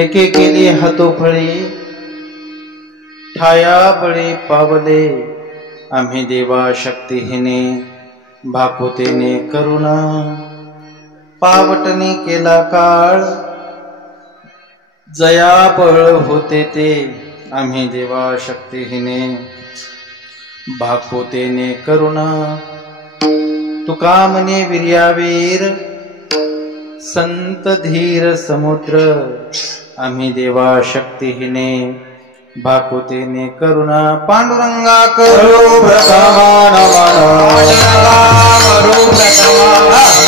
एके केली हातोफळी ठाया बळी पावले आम्ही देवा शक्तीहीने भाकुतेने करुणा पावटणी केला काळ जया बळ होते ते आम्ही देवा शक्तीहीने भाकुतेने करुणा तुका म्हणे वीर्यावीर संत धीर समुद्र आम्ही देवा शक्तीहीने भाकुतेने करुणा पांडुरंगा करो प्रथमा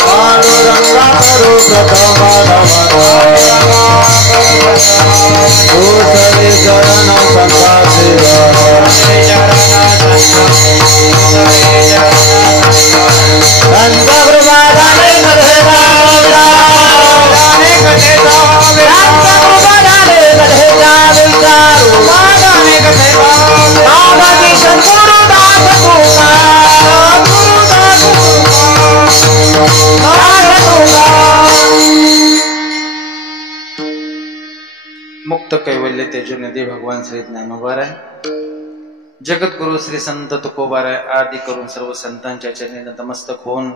पांडुरंगा करो प्रथमा चरण संतासे मुक्त कैवल्य तेजोनिधी भगवान श्री ज्ञानोबाराय जगद्गुरु श्री संत तुकोबाराय आदी करून सर्व संतांच्या चरणी नतमस्तक होऊन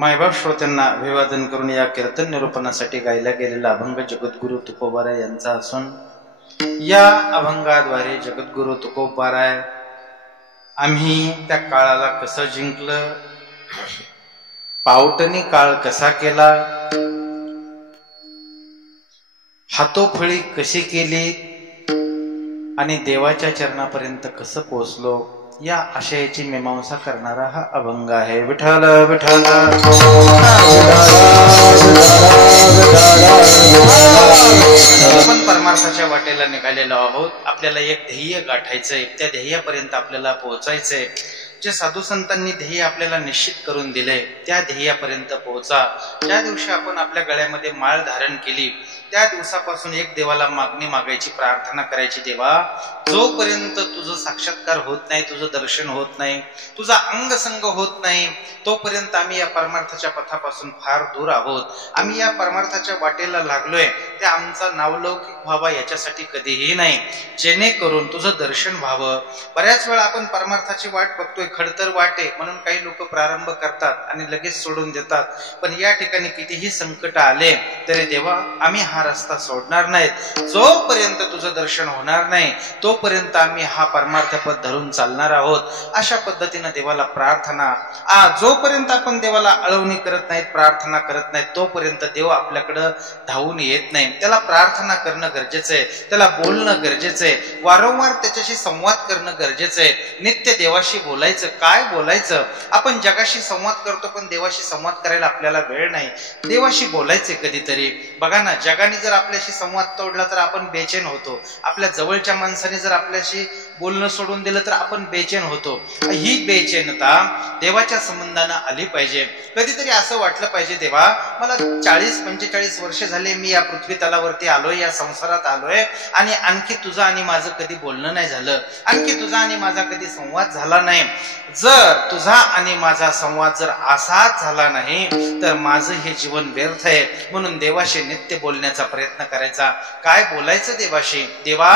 मायबाप श्रोत्यांना अभिवादन करून या कीर्तन निरूपणासाठी गायला गेलेला अभंग जगद्गुरु तुकोबाराय यांचा असून या अभंगाद्वारे जगद्गुरु तुकोबाराय आम्ही त्या काळाला कसं जिंकलं, पावटणी काळ कसा केला, हातोफळी कशी केली आणि देवाच्या चरणापर्यंत कसं पोहोचलो या आशयाची मीमांसा करणारा हा अभंग आहे. विठ्ठल विठ्ठल आपण परमार्थाच्या वाटेला निघालेलो आहोत. आपल्याला एक ध्येय गाठायचंय, त्या ध्येयापर्यंत आपल्याला पोहोचायचंय. जे साधू संतांनी ध्येय आपल्याला निश्चित करून दिले त्या ध्येयापर्यंत पोहोचा. ज्या दिवशी आपण आपल्या गळ्यामध्ये माळ धारण केली त्या दिवसापासून एक देवाला मागणी मागायची, प्रार्थना करायची, देवा जोपर्यंत तुझं साक्षात्कार होत नाही, तुझं दर्शन होत नाही, तुझा अंगसंग होत नाही, तोपर्यंत आम्ही या परमार्थाच्या पथापासून फार दूर आहोत. आम्ही या परमार्थाच्या वाटेला लागलोय ते आमचा नावलौकिक व्हावा याच्यासाठी कधीही नाही, जेणेकरून तुझं दर्शन व्हावं. बऱ्याच वेळा आपण परमार्थाची वाट बघतोय, खडतर वाट आहे म्हणून काही लोक प्रारंभ करतात आणि लगेच सोडून देतात. पण या ठिकाणी कितीही संकट आले तरी देवा आम्ही हा रस्ता सोडणार नाहीत. जोपर्यंत तुझं दर्शन होणार नाही तोपर्यंत आम्ही हा परमार्थ पद धरून चालणार आहोत. अशा पद्धतीने देवाला प्रार्थना, जोपर्यंत आपण देवाला अळवणी करत नाहीत, प्रार्थना करत नाहीत, तोपर्यंत देव आपल्याकडं धावून येत नाही. त्याला प्रार्थना करणं गरजेचं आहे, त्याला बोलणं गरजेचं आहे, वारंवार त्याच्याशी संवाद करणं गरजेचं आहे. नित्य देवाशी बोलायचं. काय बोलायचं? आपण जगाशी संवाद करतो पण देवाशी संवाद करायला आपल्याला वेळ नाही. देवाशी बोलायचे कधीतरी. बघा ना, जगाने जर आपल्याशी संवाद तोडला तर आपण बेचैन होतो. आपल्या जवळच्या माणसाने जर आपल्याशी बोलणं सोडून दिलं तर आपण बेचैन होतो. ही बेचैनता देवाच्या संबंधानं आली पाहिजे. कधीतरी असं वाटलं पाहिजे, देवा मला 40-45 वर्ष झाले मी या पृथ्वी तलावरती आलोय, या संसारात आलोय आणि आणखी तुझं आणि माझं कधी बोलणं नाही झालं, आणखी तुझा आणि माझा कधी संवाद झाला नाही. जर तुझा आणि माझा संवाद जर असाच झाला नाही तर माझं हे जीवन व्यर्थ आहे. म्हणून देवाशी नित्य बोलण्याचा प्रयत्न करायचा. काय बोलायचं देवाशी? देवा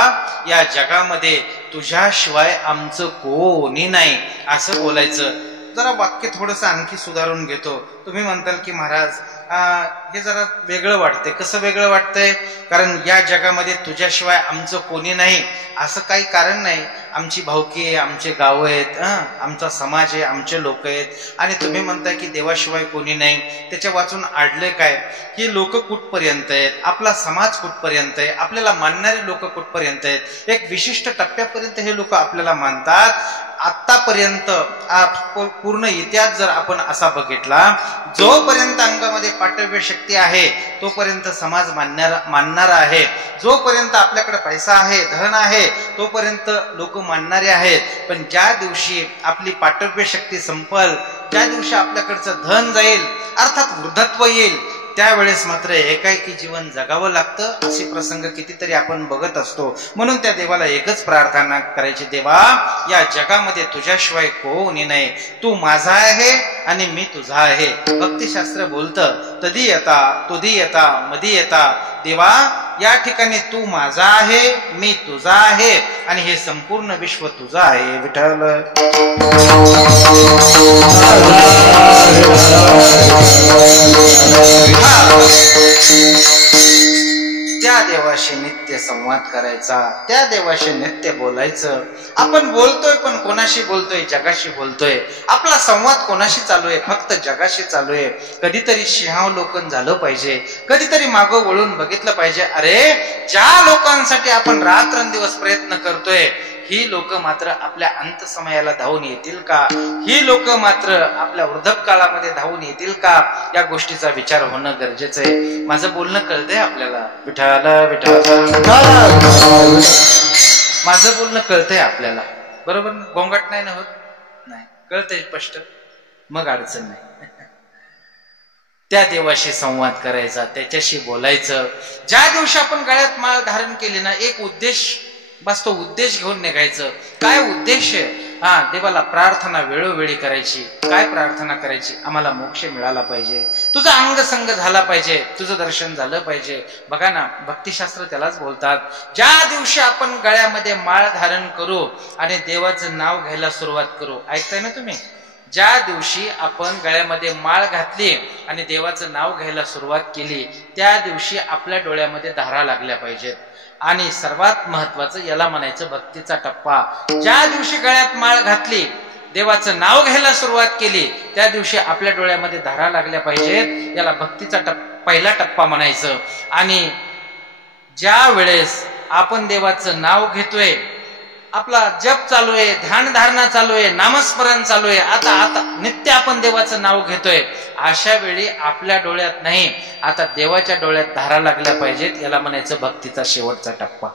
या जगामध्ये तुझ्याशिवाय आमचं कोणी नाही असं बोलायचं. जरा वाक्य थोडस आणखी सुधारून घेतो. तुम्ही म्हणताल की महाराज हे जरा वेगळं वाटतंय. कसं वेगळं वाटतंय? कारण या जगामध्ये तुझ्याशिवाय आमचं कोणी नाही असं काही कारण नाही. आमची भावकी आहे, आमचे गाव आहेत, आमचा समाज आहे, आमचे लोक आहेत आणि तुम्ही म्हणताय की देवाशिवाय कोणी नाही. त्याच्या वाचून आडले काय? ही लोक कुठपर्यंत आहेत, आपला समाज कुठपर्यंत आहे, आपल्याला मानणारे लोक कुठपर्यंत आहेत. एक विशिष्ट टप्प्यापर्यंत हे लोक आपल्याला मानतात. आतापर्यंत पूर्ण इतिहास जर आपण असा बघितला, जोपर्यंत अंगामध्ये पाठव्य शक्ती आहे तोपर्यंत समाज मानणारा आहे. जोपर्यंत आपल्याकडे पैसा आहे, धन आहे, तोपर्यंत लोक मानणारे आहेत. पण ज्या दिवशी आपली पाठव्य शक्ती संपल, ज्या दिवशी आपल्याकडचं धन जाईल, अर्थात वृद्धत्व येईल, त्यावेळेस मात्र एकाएकी जीवन जगावं लागतं. असे प्रसंग कितीतरी आपण बघत असतो. म्हणून त्या देवाला एकच प्रार्थना करायची, देवा या जगामध्ये तुझ्याशिवाय कोणी नाही, तू माझा आहे आणि मी तुझा आहे. भक्तिशास्त्र बोलतं, तदी येता तुधी येता मधी येता. देवा या ठिकाणी तू माझा आहे, मी तुझा आहे आणि हे संपूर्ण विश्व तुझं आहे विठ्ठल. त्या देवाशी नित्य संवाद करायचा, त्या देवाशी नित्य बोलायचं. आपण बोलतोय पण कोणाशी बोलतोय? जगाशी बोलतोय. आपला संवाद कोणाशी चालू आहे? फक्त जगाशी चालू आहे. कधीतरी सिंहावलोकन झालं पाहिजे, कधीतरी मागं वळून बघितलं पाहिजे. अरे, ज्या लोकांसाठी आपण रात्रंदिवस प्रयत्न करतोय, ही लोक मात्र आपल्या अंत समयाला धावून येतील का? ही लोक मात्र आपल्या वृद्धकाळामध्ये धावून येतील का? या गोष्टीचा विचार होणं गरजेचं आहे. माझं बोलणं कळतंय आपल्याला? विठ्ठल विठ्ठल, माझं बोलणं कळतंय आपल्याला? बरोबर, गोंगाट नाही ना होत? नाही, कळतंय स्पष्ट, मग अडचण नाही. त्या देवाशी संवाद करायचा, त्याच्याशी बोलायचं. ज्या दिवशी आपण गळ्यात माळ धारण केली ना, एक उद्देश बस, तो उद्देश घेऊन निघायचं. काय उद्देश आहे? देवाला प्रार्थना वेळोवेळी करायची. काय प्रार्थना करायची? आम्हाला मोक्ष मिळाला पाहिजे, तुझा अंगसंग झाला पाहिजे, तुझं दर्शन झालं पाहिजे. बघा ना, भक्तिशास्त्र त्यालाच बोलतात. ज्या दिवशी आपण गळ्यामध्ये माळ धारण करू आणि देवाचं नाव घ्यायला सुरुवात करू, ऐकताय ना तुम्ही? ज्या दिवशी आपण गळ्यामध्ये माळ घातली आणि देवाचं नाव घ्यायला सुरुवात केली, त्या दिवशी आपल्या डोळ्यामध्ये धारा लागल्या पाहिजेत. आणि सर्वात महत्वाचं याला म्हणायचं भक्तीचा टप्पा. ज्या दिवशी गळ्यात माळ घातली, देवाचं नाव घ्यायला सुरुवात केली, त्या दिवशी आपल्या डोळ्यामध्ये धारा लागल्या पाहिजेत. याला भक्तीचा पहिला टप्पा म्हणायचं. आणि ज्या वेळेस आपण देवाचं नाव घेतोय, आपला जप चालू आहे, ध्यान धारणा चालू आहे, नामस्मरण चालू आहे, आता नित्य आपण देवाचं नाव घेतोय, अशा वेळी आपल्या डोळ्यात नाही, आता देवाच्या डोळ्यात धारा लागल्या पाहिजेत. याला म्हणायचं भक्तीचा शेवटचा टप्पा.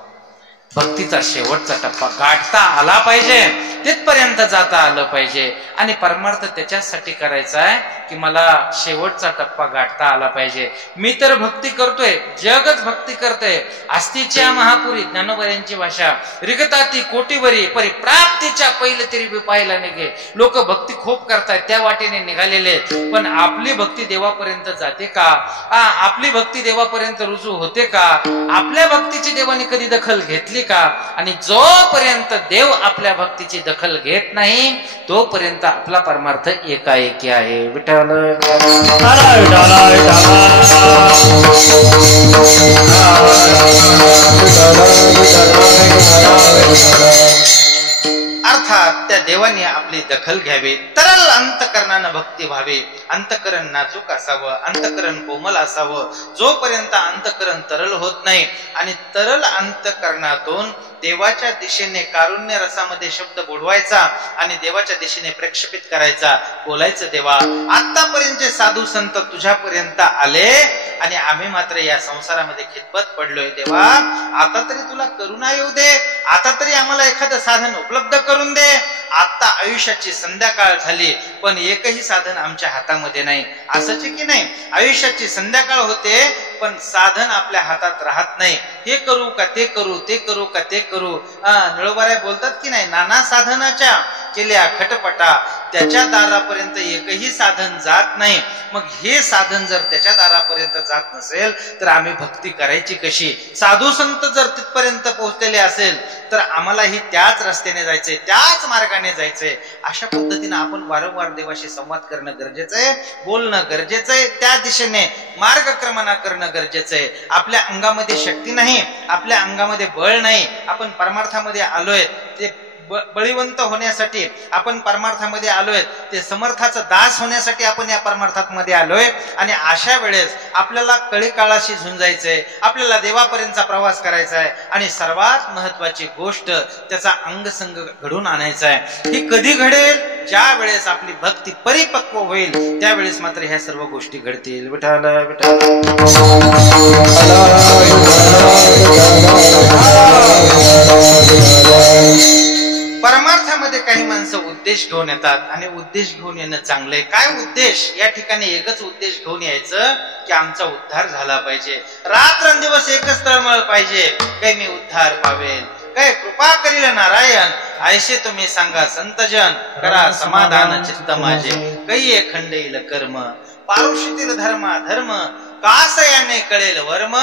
भक्तीचा शेवटचा टप्पा गाठता आला पाहिजे, तिथपर्यंत जाता आलं पाहिजे. आणि परमार्थ त्याच्यासाठी करायचा आहे की मला शेवटचा टप्पा गाठता आला पाहिजे. मी तर भक्ती करतोय, जगच भक्ती करतोय. आस्तीच्या महापुरी, ज्ञानोबा भाषा, रिगताती कोटीवरी परी प्राप्तीच्या पहिले तरी पाहायला निघे. लोक भक्ती खूप करतायत, त्या वाटेने निघालेले, पण आपली भक्ती देवापर्यंत जाते का? आपली भक्ती देवापर्यंत रुजू होते का? आपल्या भक्तीची देवाने कधी दखल घेतली का? आणि जोपर्यंत देव आपल्या भक्तीची दखल घेत नाही, तोपर्यंत आपला परमार्थ एकाएकी आहे. विठ्ठल अर्थात त्या देवाने आपली दखल घ्यावी. तरल अंतकरणानं भक्ती व्हावी. अंतकरण नाजूक असावं, अंतकरण कोमल असावं. जोपर्यंत अंतकरण तरल होत नाही आणि तरल अंतकरणातून देवाच्या दिशेने कारुण्य रसामध्ये शब्द बुडवायचा आणि देवाच्या दिशेने प्रक्षेपित करायचा, बोलायचं, देवा आतापर्यंतचे साधू संत तुझ्यापर्यंत आले आणि आम्ही मात्र या संसारामध्ये खितपत पडलोय. देवा आता तरी तुला करुणा येऊ दे, आता तरी आम्हाला एखादं साधन उपलब्ध करून दे. आता आयुष्याची संध्याकाळ झाली पण एकही साधन आमच्या हातामध्ये नाही. असंच की नाही? आयुष्याची संध्याकाळ होते पण साधन आपल्या हातात राहत नाही. हे करू का ते करू, ते करू का ते करू. नळोबाराय बोलतात की नाही, नाना साधनाच्या केल्या खटपटा, त्याच्या दारापर्यंत एकही साधन जात नाही. मग हे साधन जर त्याच्या दारापर्यंत जात नसेल तर आम्ही भक्ती करायची कशी? साधू संत जर तिथपर्यंत पोहोचलेले असेल तर आम्हालाही त्याच रस्त्याने जायचंय, त्याच मार्गाने जायचंय. अशा पद्धतीने आपण वारंवार देवाशी संवाद करणं गरजेचं आहे, बोलणं गरजेचं आहे, त्या दिशेने मार्गक्रमणा करणं गरजेचं आहे. आपल्या अंगामध्ये शक्ती नाही, आपल्या अंगामध्ये बळ नाही. आपण परमार्थामध्ये आलोय ते बळीवंत होण्यासाठी, आपण परमार्थामध्ये आलोय ते समर्थाचा दास होण्यासाठी आपण या परमार्थामध्ये आलोय. आणि अशा वेळेस आपल्याला कळी काळाशी झुंजायचंय, आपल्याला देवापर्यंतचा प्रवास करायचा आहे आणि सर्वात महत्वाची गोष्ट त्याचा अंगसंग घडून आणायचा आहे. ही कधी घडेल? ज्या वेळेस आपली भक्ती परिपक्व होईल त्यावेळेस मात्र ह्या सर्व गोष्टी घडतील. विठ्ठल विठ्ठल. परमार्थामध्ये काही माणसं उद्देश घेऊन येतात आणि उद्देश घेऊन येणं चांगलंय. काय उद्देश? या ठिकाणी एकच उद्देश घेऊन यायचं की आमचा उद्धार झाला पाहिजे. रात्रंदिवस एकच तळमळ पाहिजे, काही मी उद्धार पावेल, काय कृपा करील नारायण, ऐसे तुम्ही सांगा संतजन, करा समाधान चित्त माझे, काही खंड येईल कर्म, पारुषीतील धर्म धर्म, कास याने कळेल वर्म,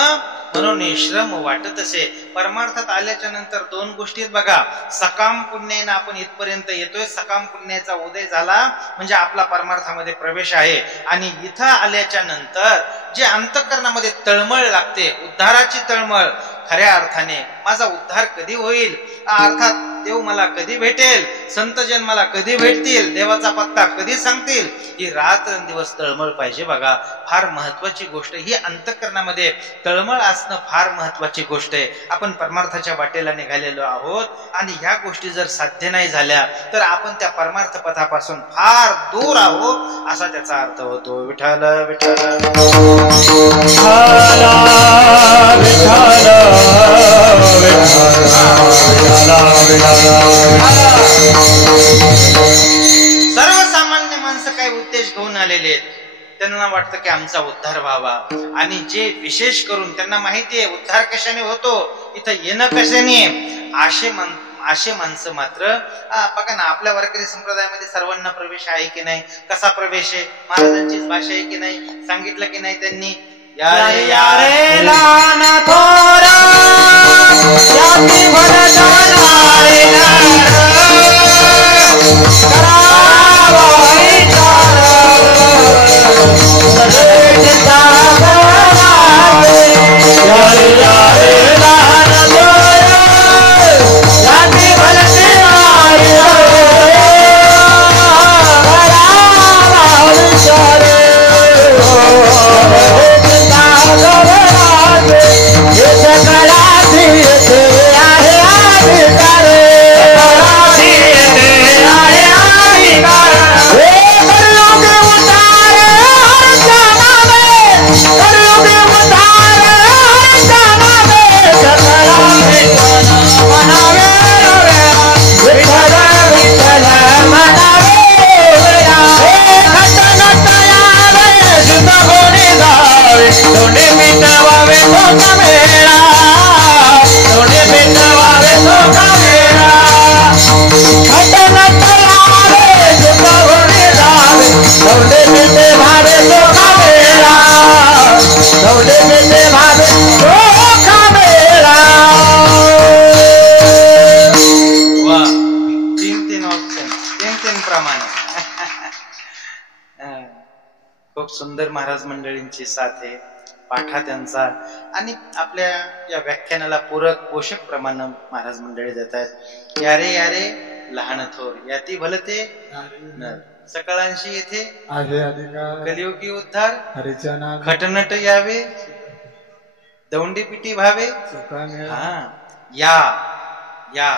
म्हणून श्रम वाटत असे. परमार्थात आल्याच्या नंतर दोन गोष्टी बघा. सकाम पुण्याने आपण इथपर्यंत येतोय. सकाम पुण्याचा उदय झाला म्हणजे आपला परमार्थामध्ये प्रवेश आहे. आणि इथं आल्याच्या नंतर जे अंतःकरणामध्ये तळमळ लागते, उद्धाराची तळमळ, खऱ्या अर्थाने माझा उद्धार कधी होईल, अर्थात देव मला कधी भेटेल, संतजन मला कधी भेटतील, देवाचा पत्ता कधी सांगतील, ही रात्रंदिवस तळमळ पाहिजे बघा. फार महत्वाची गोष्ट ही अंतःकरणामध्ये तळमळ असणं फार महत्वाची गोष्ट आहे. आपण परमार्थाच्या वाटेला निघालेलो आहोत आणि ह्या गोष्टी जर साध्य नाही झाल्या तर आपण त्या परमार्थ पथापासून फार दूर आहोत असा त्याचा अर्थ होतो. विठ्ठल विठ्ठल सर्वसामान्य माणसं काही उद्देश घेऊन आलेले आहेत. त्यांना वाटतं की आमचा उद्धार व्हावा. आणि जे विशेष करून त्यांना माहिती आहे उद्धार कशाने होतो, इथं येणं कशाने, असे माणसं मात्र बघा ना, आपल्या वारकरी संप्रदायामध्ये सर्वांना प्रवेश आहे की नाही, कसा प्रवेश आहे, महाराजांचीच भाषा आहे की नाही, सांगितलं की नाही त्यांनी, यारे यारे लहान थोरा खूप सुंदर महाराज मंडळींची साथ आहे, पाठा त्यांचा. आणि आपल्या या व्याख्यानाला पूरक पोषक प्रमाण महाराज मंडळी देत आहेत. यारे यारे लहान थोर याती भलते सकाळांशी येथे कलियुगी उद्धार खटनट यावे दौंडी पिटी भावे. या या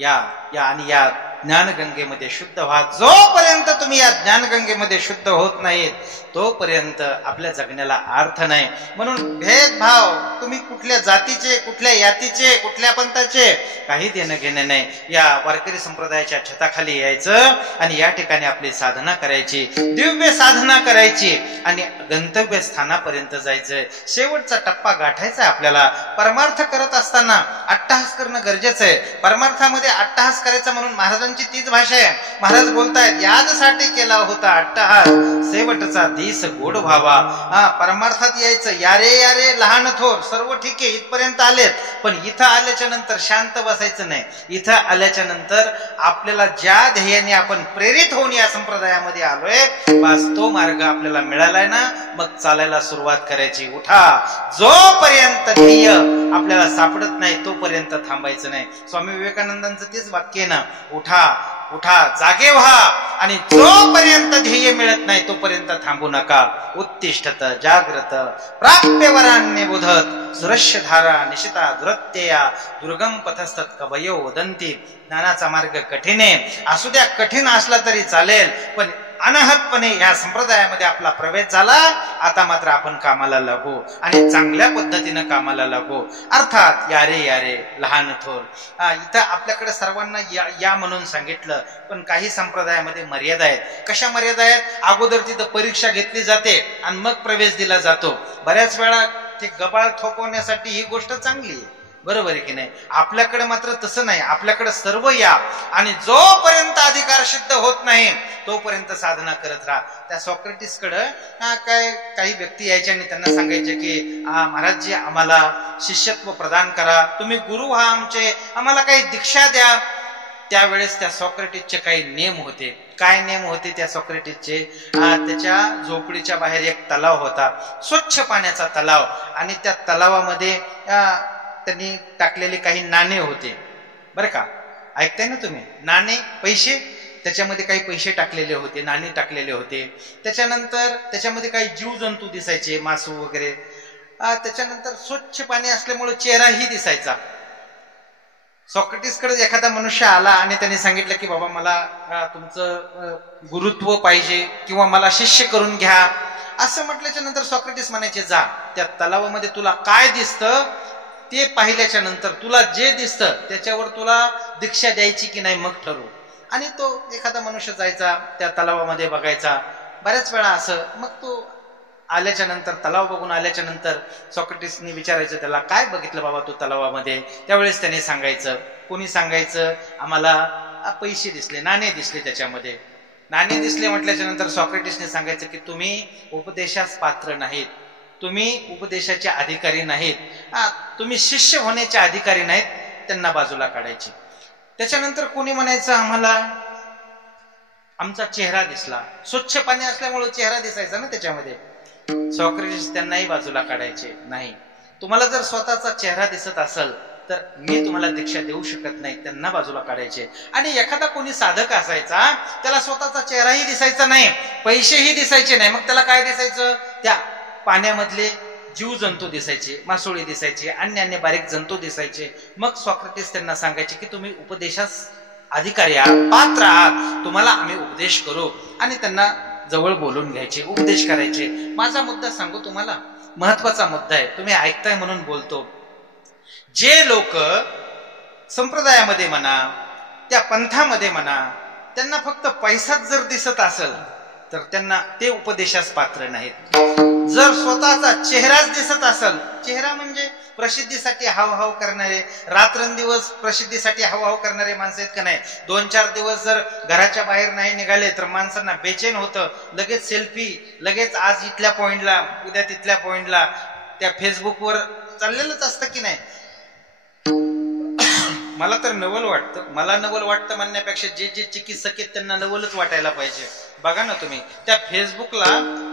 या या आणि या ज्ञानगंगेमध्ये शुद्ध व्हा. जोपर्यंत तुम्ही या ज्ञानगंगेमध्ये शुद्ध होत नाहीत तोपर्यंत आपल्या जगण्याला अर्थ नाही. म्हणून भेदभाव, तुम्ही कुठल्या जातीचे, कुठल्या यातीचे, कुठल्या पंथाचे, काही देणं घेणं नाही. या वारकरी संप्रदायाच्या छताखाली यायचं आणि या ठिकाणी आपली साधना करायची, दिव्य साधना करायची आणि गंतव्य स्थानापर्यंत जायचंय. शेवटचा टप्पा गाठायचा आपल्याला. परमार्थ करत असताना अट्टहास करणं गरजेचं आहे. परमार्थामध्ये अट्टहास करायचा म्हणून महाराजांची तीच भाषा आहे. महाराज बोलतायत याजसाठी केला होता अट्टहास, शेवटचा दिस गोड व्हावा. परमार्थात यायचं. यारे यारे लहान थोर सर्व ठीक आहे, इथपर्यंत आलेत. पण इथं आल्याच्या नंतर शांत बसायचं नाही. इथं आल्याच्या नंतर आपल्याला ज्या ध्येयाने आपण प्रेरित होऊन या संप्रदायामध्ये आलोय, बस तो मार्ग आपल्याला मिळालाय ना, मग चालायला सुरुवात करायची. उठा. जोपर्यंत ध्येय आपल्याला सापडत नाही तोपर्यंत थांबायचं नाही. स्वामी विवेकानंदांचं तेच वाक्य ना, उठा उठा, जागे व्हा. आणि जोपर्यंत ध्येय मिळत नाही तोपर्यंत थांबू नका. उत्तिष्ठत जाग्रत प्राप्यवरान्य बोधत सुरस्य धारा निशिता दुरत्यया दुर्गम पथस्तत कवयो वदंती. ज्ञानाचा मार्ग कठीण आहे, असू द्या, कठीण असला तरी चालेल, पण अनाहतपणे या संप्रदायामध्ये आपला प्रवेश झाला. आता मात्र आपण कामाला लागू आणि चांगल्या पद्धतीनं कामाला लागू. अर्थात यारे यारे लहान थोर, इथं आपल्याकडे सर्वांना या म्हणून सांगितलं, पण काही संप्रदायामध्ये मर्यादा आहेत. कशा मर्यादा आहेत? अगोदर तिथं परीक्षा घेतली जाते आणि मग प्रवेश दिला जातो. बऱ्याच वेळा ते गबाळ थोपवण्यासाठी ही गोष्ट चांगली आहे. बरोबर आहे की नाही? आपल्याकडे मात्र तसं नाही. आपल्याकडे सर्व या आणि जोपर्यंत अधिकार सिद्ध होत नाही तोपर्यंत साधना करत राहा. त्या सॉक्रेटिसकडं काही व्यक्ती यायच्या आणि त्यांना सांगायचे की महाराजजी आम्हाला शिष्यत्व प्रदान करा, तुम्ही गुरु व्हा आमचे, आम्हाला काही दीक्षा द्या. त्यावेळेस त्या सॉक्रेटिसचे काही नियम होते. काय नियम होते त्या सॉक्रेटिसचे? त्याच्या झोपडीच्या बाहेर एक तलाव होता, स्वच्छ पाण्याचा तलाव, आणि त्या तलावामध्ये त्यांनी टाकलेले काही नाणे होते. बरं का, ऐकताय ना तुम्ही? नाणे, पैसे, त्याच्यामध्ये काही पैसे टाकलेले होते, नाणे टाकलेले होते. त्याच्यानंतर त्याच्यामध्ये काही जीवजंतू दिसायचे, मासू वगैरे. त्याच्यानंतर स्वच्छ पाणी असल्यामुळे चेहराही दिसायचा. सॉक्रेटिसकडे एखादा मनुष्य आला आणि त्याने सांगितलं की बाबा मला तुमचं गुरुत्व पाहिजे किंवा मला शिष्य करून घ्या, असं म्हटल्याच्या नंतर सॉक्रेटिस म्हणायचे, जा त्या तलावामध्ये तुला काय दिसतं ते पाहिल्याच्या नंतर तुला जे दिसतं त्याच्यावर तुला दीक्षा द्यायची की नाही मग ठरवू. आणि तो एखादा मनुष्य जायचा त्या तलावामध्ये बघायचा. बऱ्याच वेळा असं मग तो आल्याच्या नंतर, तलाव बघून आल्याच्या नंतर सॉक्रेटिसने विचारायचं त्याला, काय बघितलं बाबा तू तलावामध्ये? त्यावेळेस त्याने सांगायचं, कोणी सांगायचं, आम्हाला पैसे दिसले, नाणे दिसले. त्याच्यामध्ये नाणे दिसले म्हटल्याच्या नंतर सॉक्रेटिसने सांगायचं की तुम्ही उपदेशास पात्र नाहीत, तुम्ही उपदेशाचे अधिकारी नाहीत, तुम्ही शिष्य होण्याचे अधिकारी नाहीत. त्यांना बाजूला काढायची. त्याच्यानंतर कोणी म्हणायचं आम्हाला आमचा चेहरा दिसला, स्वच्छ पाणी असल्यामुळे चेहरा दिसायचा ना त्याच्यामध्ये. सॉक्रेटिस त्यांनाही बाजूला काढायचे. नाही, तुम्हाला जर स्वतःचा चेहरा दिसत असेल तर मी तुम्हाला दीक्षा देऊ शकत नाही. त्यांना बाजूला काढायचे. आणि एखादा कोणी साधक असायचा, त्याला स्वतःचा चेहराही दिसायचा नाही, पैसेही दिसायचे नाही, मग त्याला काय दिसायचं? त्या पाण्यामधले जीवजंतू दिसायचे, मासोळी दिसायची, अन्य बारीक जंतू दिसायचे. मग सॉक्रेटिस त्यांना सांगायचे की तुम्ही उपदेशास अधिकारी आहात, पात्र आहात, तुम्हाला आम्ही उपदेश करू. आणि त्यांना जवळ बोलून घ्यायचे, उपदेश करायचे. माझा मुद्दा सांगू तुम्हाला, महत्वाचा मुद्दा आहे, तुम्ही ऐकताय म्हणून बोलतो. जे लोक संप्रदायामध्ये म्हणा, त्या पंथामध्ये म्हणा, त्यांना फक्त पैसाच जर दिसत असेल तर त्यांना ते उपदेशास पात्र नाहीत. जर स्वतःचा चेहराच दिसत असेल, चेहरा म्हणजे प्रसिद्धीसाठी हावभाव करणारे, रात्रंदिवस प्रसिद्धीसाठी हावभाव करणारे माणसं आहेत का नाही? 2-4 दिवस जर घराच्या बाहेर नाही निघाले तर माणसांना बेचैन होतं. लगेच सेल्फी, लगेच आज इथल्या पॉइंटला, उद्या तिथल्या पॉइंटला, त्या फेसबुकवर चाललेलंच असतं की नाही? मला तर नवल वाटतं. मला नवल वाटतं म्हणण्यापेक्षा जे चिकित्सक आहेत त्यांना नवलच वाटायला पाहिजे. बघा ना तुम्ही, त्या फेसबुकला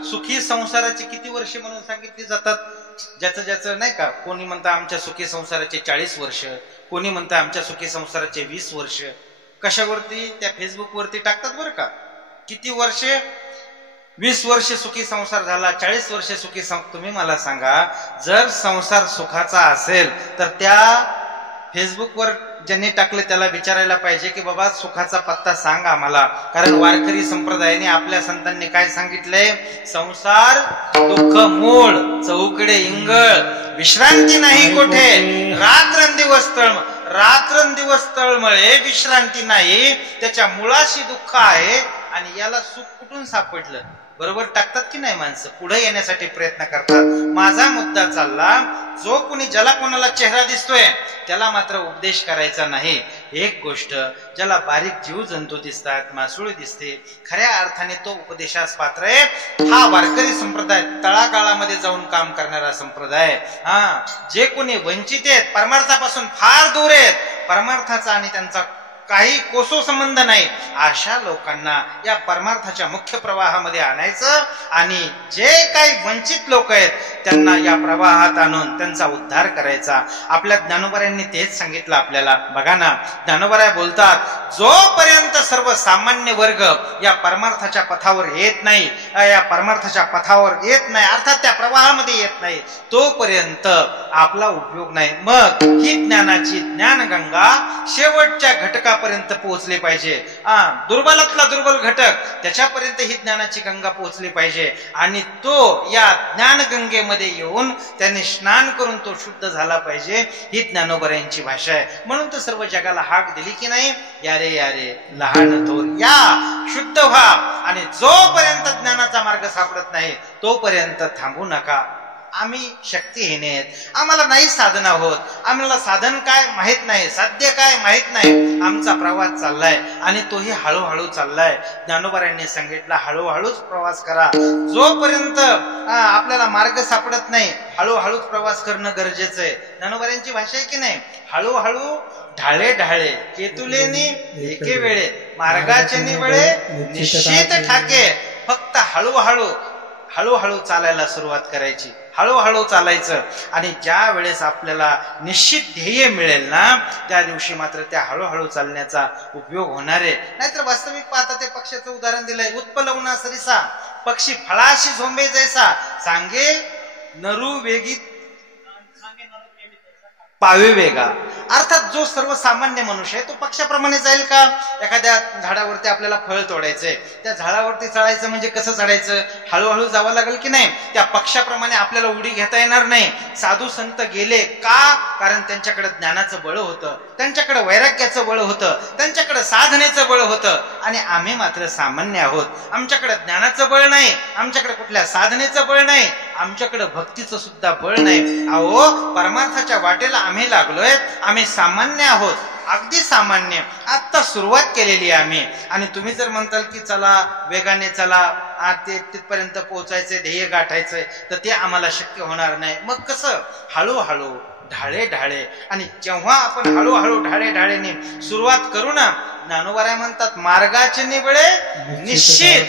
सुखी संसाराची किती वर्षे म्हणून सांगितली जातात. ज्याचं नाही का, कोणी म्हणतं आमच्या सुखी संसाराचे 40 वर्ष, कोणी म्हणतं आमच्या सुखी संसाराचे 20 वर्ष. कशावरती? त्या फेसबुकवरती टाकतात बरं का. किती वर्षे? 20 वर्ष सुखी संसार झाला, 40 वर्ष सुखी तुम्ही मला सांगा, जर संसार सुखाचा असेल तर त्या फेसबुकवर ज्यांनी टाकले त्याला विचारायला पाहिजे की बाबा सुखाचा पत्ता सांग आम्हाला. कारण वारकरी संप्रदायाने आपल्या संतांनी काय सांगितलंय? संसार दुःख मूळ, चौकडे इंगळ, विश्रांती नाही कोठे, रात्रंदिवस तळमळ. रात्रंदिवस तळमळे, विश्रांती नाही, त्याच्या मुळाशी दुःख आहे. आणि याला सुख कुठून सापडलं? बरोबर टाकतात की नाही माणसं, पुढे येण्यासाठी प्रयत्न करतात. माझा मुद्दा चालला, जो कोणी ज्याला कोणाला चेहरा दिसतोय त्याला मात्र उपदेश करायचा नाही. एक गोष्ट, ज्याला बारीक जीवजंतू दिसतात, मासुळी दिसते, खऱ्या अर्थाने तो उपदेशास पात्र आहे. हा वारकरी संप्रदाय तळागाळामध्ये जाऊन काम करणारा संप्रदाय. जे कोणी वंचित आहेत, परमार्थापासून फार दूर आहेत, परमार्थाचा आणि त्यांचा काही कोसो संबंध नाही, अशा लोकांना या परमार्थाच्या मुख्य प्रवाहामध्ये आणायचं. आणि जे काही वंचित लोक आहेत त्यांना या प्रवाहात आणून त्यांचा उद्धार करायचा. आपल्या ज्ञानोबारायांनी तेच सांगितलं आपल्याला. बघा ना, ज्ञानोबाराय बोलतात, जोपर्यंत सर्वसामान्य वर्ग या परमार्थाच्या पथावर येत नाही, या परमार्थाच्या पथावर येत नाही, अर्थात त्या प्रवाहामध्ये येत नाही, तोपर्यंत आपला उपयोग नाही. मग ही ज्ञानाची ज्ञानगंगा शेवटच्या घटकापर्यंत पोहोचली पाहिजे. दुर्बलातला दुर्बल घटक, त्याच्यापर्यंत ही ज्ञानाची गंगा पोहोचली पाहिजे. आणि तो या ज्ञानगंगेमध्ये येऊन त्याने स्नान करून तो शुद्ध झाला पाहिजे. ही ज्ञानोबरायांची भाषा आहे. म्हणून तर सर्व जगाला हाक दिली की नाही, यारे यारे लहान थोर या, शुद्ध व्हा. आणि जोपर्यंत ज्ञानाचा मार्ग सापडत नाही तोपर्यंत थांबू नका. आम्ही शक्तिहीन आहेत, आम्हाला नाही साधना होत, आम्हाला साधन काय माहित नाही, साध्य काय माहित नाही, आमचा प्रवास चाललाय आणि तोही हळूहळू चाललाय. ज्ञानोबांनी सांगितलं हळूहळूच प्रवास करा. जोपर्यंत आपल्याला मार्ग सापडत नाही हळूहळूच प्रवास करणं गरजेचं आहे. ज्ञानोबांची भाषा आहे की नाही, हळूहळू ढाळे ढाळे केतुलेनी एके वेळे मार्गाचे निवळे निश्चित ठाके. फक्त हळूहळू हळूहळू चालायला सुरुवात करायची, हळूहळू चालायचं आणि ज्या वेळेस आपल्याला निश्चित ध्येय मिळेल ना त्या दिवशी मात्र त्या हळूहळू चालण्याचा उपयोग होणार आहे. नाहीतर वास्तविक पाहता ते पक्षाचं उदाहरण दिलंय, उत्पलवना सरिसा पक्षी फळाशी झोंबे जैसा सांगे नरू वेगी पावे वेगा. अर्थात जो सर्वसामान्य मनुष्य आहे तो पक्षाप्रमाणे जाईल का? एखाद्या झाडावरती आपल्याला फळ तोडायचंय, त्या झाडावरती चढायचं म्हणजे कसं चढायचं? हळूहळू जावं लागेल की नाही? त्या पक्षाप्रमाणे आपल्याला उडी घेता येणार नाही. साधू संत गेले का? कारण त्यांच्याकडे ज्ञानाचं बळ होतं, त्यांच्याकडे वैराग्याचं बळ होतं, त्यांच्याकडे साधनेचं बळ होतं. आणि आम्ही मात्र सामान्य आहोत, आमच्याकडे ज्ञानाचं बळ नाही, आमच्याकडे कुठल्या साधनेचं बळ नाही, आमच्याकडे भक्तीचं सुद्धा बळ नाही. अहो परमार्थाच्या वाटेला आम्ही लागलोय, आम्ही सामान्य आहोत, अगदी सामान्य. आता सुरुवात केलेली आहे आम्ही. आणि तुम्ही जर म्हणताल की चला वेगाने चला, ते तिथपर्यंत पोहोचायचंय, ध्येय गाठायचंय, तर ते आम्हाला शक्य होणार नाही. मग कसं? हळूहळू ढाळे ढाळे. आणि जेव्हा आपण हळूहळू ढाळे ढाळेने सुरुवात करू ना, ज्ञानोबा म्हणतात मार्गाचे निवळे निश्चित.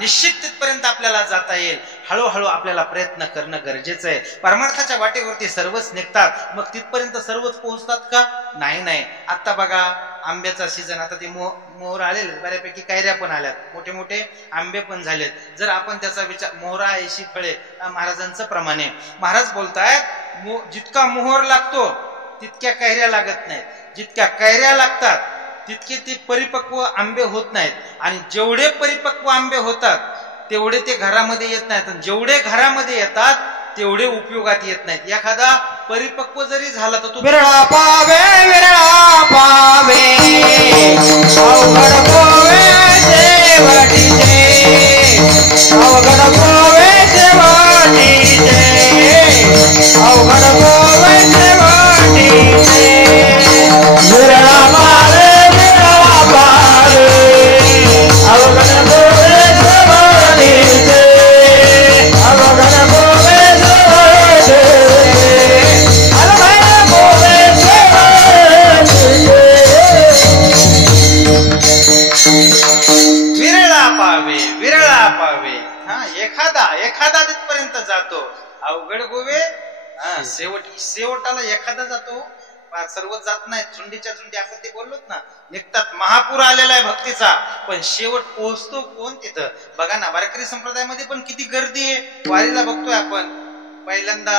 निश्चित तिथपर्यंत आपल्याला जाता येईल. हळूहळू आपल्याला प्रयत्न करणं गरजेचं आहे. परमार्थाच्या वाटेवरती सर्वच निघतात, मग तिथपर्यंत सर्वच पोहोचतात का? नाही नाही. आता बघा आंब्याचा सीझन, आता ते मोहर आलेले, बऱ्यापैकी कैऱ्या पण आल्यात, मोठे मोठे आंबे पण झालेत. जर आपण त्याचा विचार, मोहरा 80 फळे महाराजांचं प्रमाणे, महाराज बोलतायत जितका मोहर लागतो तितक्या कैऱ्या लागत नाहीत, जितक्या कैऱ्या लागतात तितके ते परिपक्व आंबे होत नाहीत. आणि जेवढे परिपक्व आंबे होतात तेवढे ते घरामध्ये येत नाहीत, आणि जेवढे घरामध्ये येतात तेवढे उपयोगात येत नाहीत. एखादा परिपक्व जरी झाला तर तो विरळा पावे अवघड पोवे शेवटीचे, अवघड पोवे शेवटीचे, अवघड पोवे शेवटीचे. विरळा पावे अवघड पोवे शेवटीचे, अवघड पोवे विरळा पावे. एखादा तिथपर्यंत जातो. अवघड गोवे शेवटाला एखादा जातो, सर्वच जात नाही. चुंडीच्या चुंडी आपण ते बोललोत ना, निघतात. महापूर आलेला आहे भक्तीचा, पण शेवट पोहोचतो कोण तिथं? बघा ना, वारकरी संप्रदायामध्ये पण किती गर्दी आहे. वारीला बघतोय आपण. पहिल्यांदा